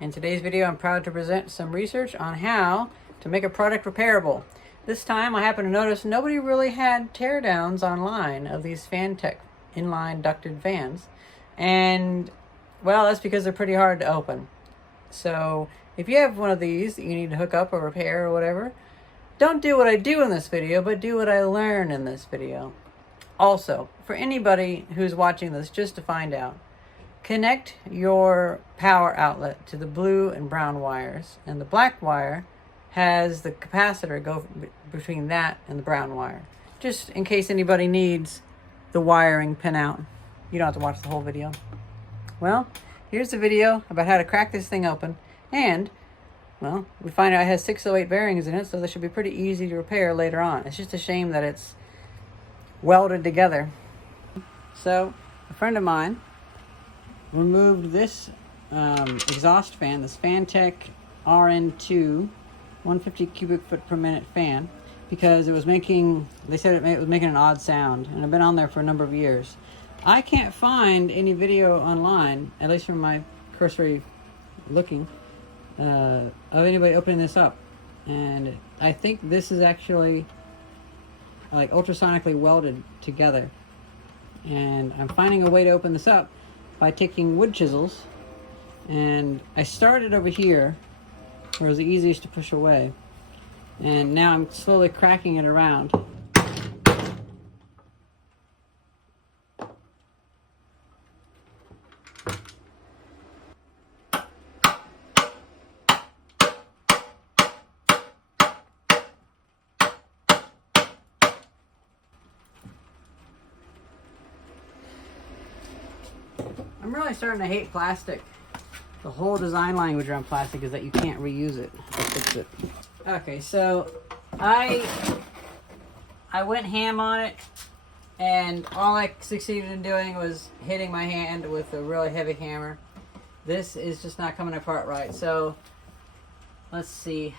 In today's video, I'm proud to present some research on how to make a product repairable. This time, I happen to notice nobody really had teardowns online of these Fantech inline ducted fans. And, well, that's because they're pretty hard to open. So, if you have one of these that you need to hook up or repair or whatever, don't do what I do in this video, but do what I learn in this video. Also, for anybody who's watching this, just to find out, connect your power outlet to the blue and brown wires, and the black wire has the capacitor go between that and the brown wire, just in case anybody needs the wiring pinout. You don't have to watch the whole video. Well, here's the video about how to crack this thing open, and well, we find out it has 608 bearings in it, so this should be pretty easy to repair later on. It's just a shame that it's welded together. So, a friend of mine removed this exhaust fan, this Fantech RN2 150 cubic foot per minute fan, because it was making, they said it was making an odd sound, and it had been on there for a number of years. I can't find any video online, at least from my cursory looking, of anybody opening this up. And I think this is actually like ultrasonically welded together. And I'm finding a way to open this up by taking wood chisels, and I started over here where it was the easiest to push away, and now I'm slowly cracking it around. I'm really starting to hate plastic. The whole design language around plastic is that you can't reuse it or fix it. Okay, so I went ham on it, and all I succeeded in doing was hitting my hand with a really heavy hammer. This is just not coming apart right, so let's see.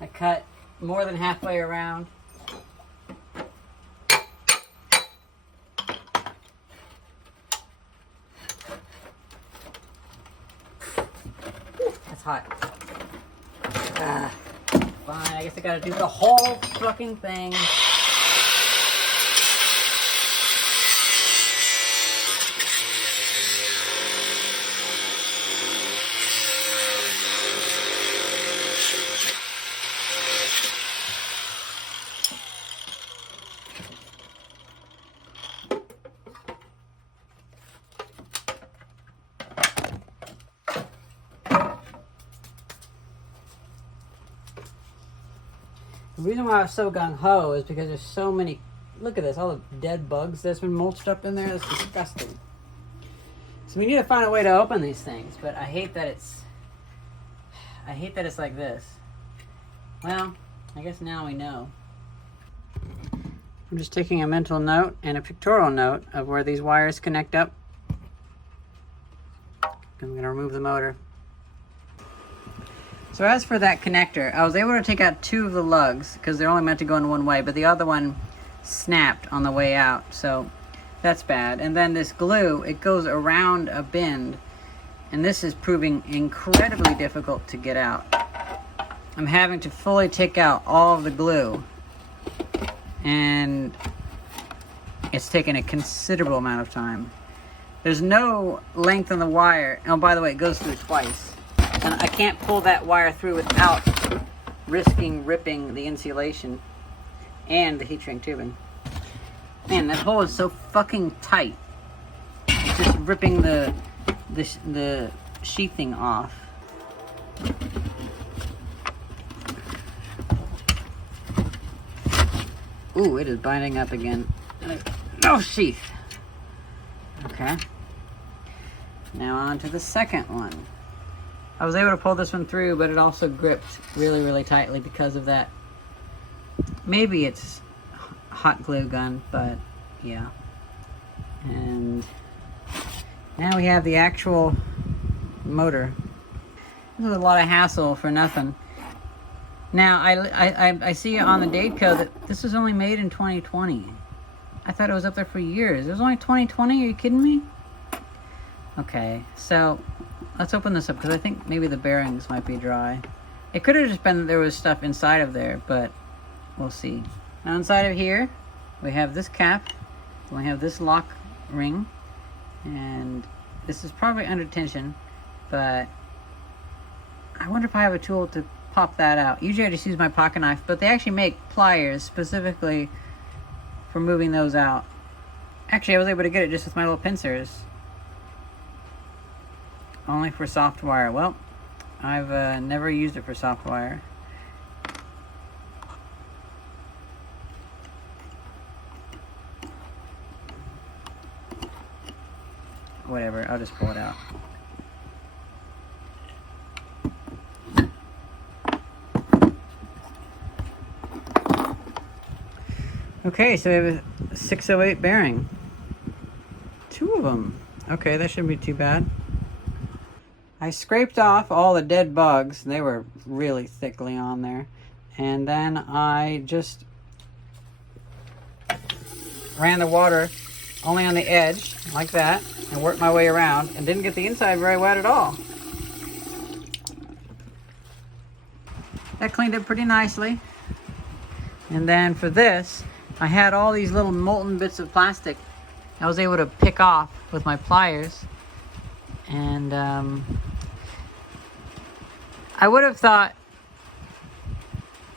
I cut more than halfway around. That's hot. Fine, I guess I gotta do the whole fucking thing. The reason why I was so gung-ho is because there's so many, look at this, all the dead bugs that's been mulched up in there. That's disgusting. So we need to find a way to open these things, but I hate that it's like this. Well, I guess now we know. I'm just taking a mental note and a pictorial note of where these wires connect up. I'm gonna remove the motor. So as for that connector, I was able to take out two of the lugs because they're only meant to go in one way, but the other one snapped on the way out, so that's bad. And then this glue, it goes around a bend, and this is proving incredibly difficult to get out. I'm having to fully take out all of the glue, and it's taken a considerable amount of time. There's no length on the wire. Oh, by the way, it goes through twice. And I can't pull that wire through without risking ripping the insulation and the heat shrink tubing. Man, that hole is so fucking tight. It's just ripping the sheathing off. Ooh, it is binding up again. No sheath. Okay. Now on to the second one. I was able to pull this one through, but it also gripped really, really tightly because of that. Maybe it's hot glue gun, but yeah. And now we have the actual motor. This is a lot of hassle for nothing. Now, I see on the date code that this was only made in 2020. I thought it was up there for years. It was only 2020? Are you kidding me? Okay, so let's open this up because I think maybe the bearings might be dry. It could have just been that there was stuff inside of there, but we'll see. Now inside of here, we have this cap. We have this lock ring. And this is probably under tension, but I wonder if I have a tool to pop that out. Usually I just use my pocket knife, but they actually make pliers specifically for moving those out. Actually, I was able to get it just with my little pincers. Only for soft wire. Well, I've never used it for soft wire. Whatever, I'll just pull it out. Okay, so we have a 608 bearing. 2 of them. Okay, that shouldn't be too bad. I scraped off all the dead bugs. They were really thickly on there. And then I just ran the water only on the edge, like that, and worked my way around, and didn't get the inside very wet at all. That cleaned up pretty nicely. And then for this, I had all these little molten bits of plastic I was able to pick off with my pliers. And I would have thought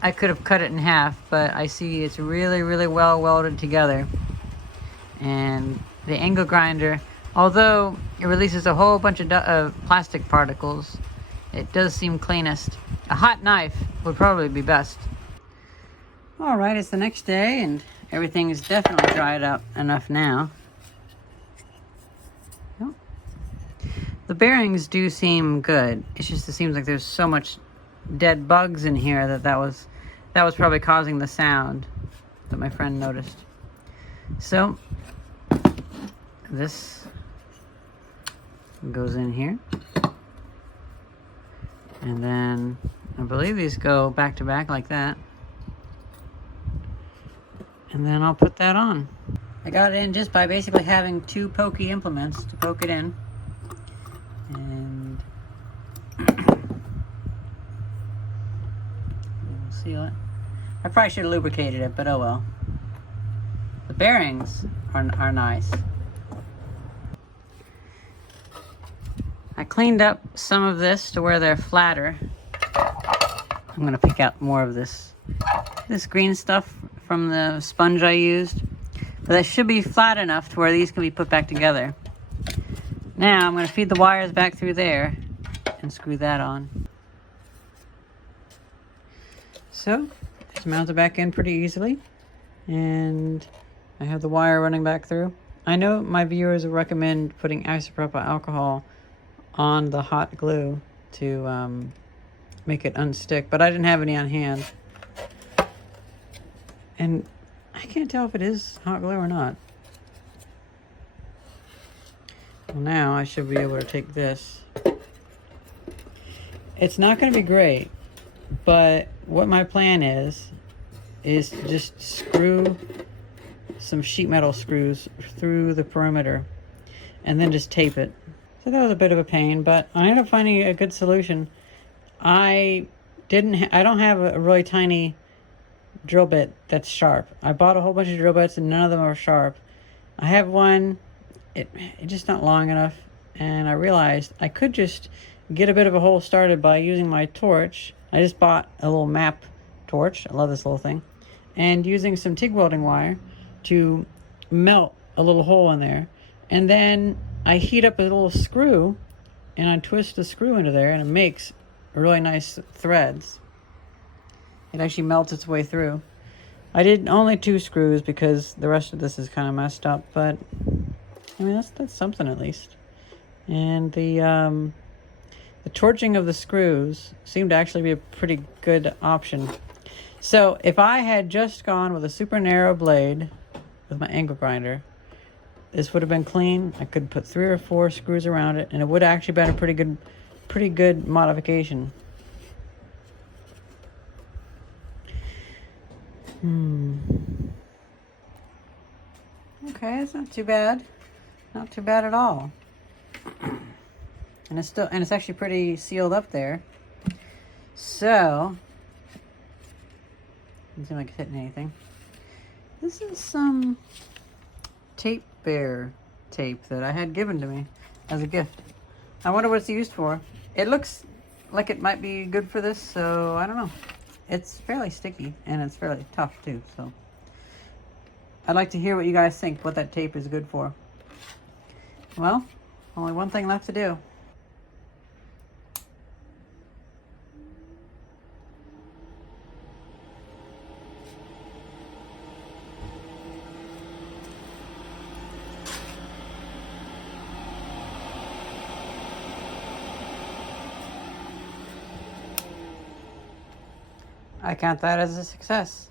I could have cut it in half, but I see it's really, really well welded together. And the angle grinder, although it releases a whole bunch of plastic particles, it does seem cleanest. A hot knife would probably be best. All right, it's the next day, and everything is definitely dried up enough now. Well, the bearings do seem good. It's just it seems like there's so much dead bugs in here that was probably causing the sound that my friend noticed. So this goes in here, and then I believe these go back to back like that. And then I'll put that on. I got it in just by basically having 2 pokey implements to poke it in. And we'll seal it. I probably should have lubricated it, but oh well. The bearings are nice. I cleaned up some of this to where they're flatter. I'm gonna pick out more of this green stuff from the sponge I used. But that should be flat enough to where these can be put back together. Now I'm going to feed the wires back through there and screw that on. So it's mounted back in pretty easily, and I have the wire running back through. I know my viewers will recommend putting isopropyl alcohol on the hot glue to make it unstick, but I didn't have any on hand. And I can't tell if it is hot glue or not. Well, now I should be able to take this. It's not going to be great, but what my plan is to just screw some sheet metal screws through the perimeter and then just tape it. So that was a bit of a pain, but I ended up finding a good solution. I don't have a really tiny drill bit that's sharp. I bought a whole bunch of drill bits and none of them are sharp. I have one, it's just not long enough, and I realized I could just get a bit of a hole started by using my torch. I just bought a little map torch. I love this little thing. And using some TIG welding wire to melt a little hole in there. And then I heat up a little screw and I twist the screw into there and it makes really nice threads. It actually melts its way through. I did only 2 screws because the rest of this is kind of messed up, but I mean that's something at least. And the torching of the screws seemed to actually be a pretty good option. So if I had just gone with a super narrow blade with my angle grinder, this would have been clean. I could put 3 or 4 screws around it, and it would have actually been a pretty good modification. Okay, it's not too bad. Not too bad at all. And it's actually pretty sealed up there. So, let's see if I can hit anything. This is some tape bear tape that I had given to me as a gift. I wonder what it's used for. It looks like it might be good for this, so I don't know. It's fairly sticky and it's fairly tough too, so I'd like to hear what you guys think, what that tape is good for. Well, only one thing left to do. I count that as a success.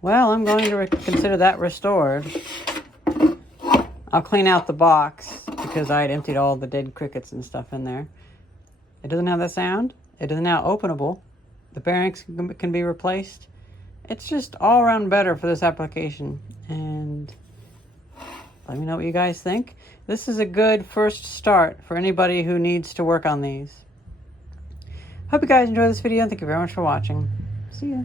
Well, I'm going to consider that restored. I'll clean out the box because I had emptied all the dead crickets and stuff in there. It doesn't have that sound. It is now openable. The bearings can be replaced. It's just all around better for this application. And let me know what you guys think. This is a good first start for anybody who needs to work on these. Hope you guys enjoyed this video and thank you very much for watching. See ya.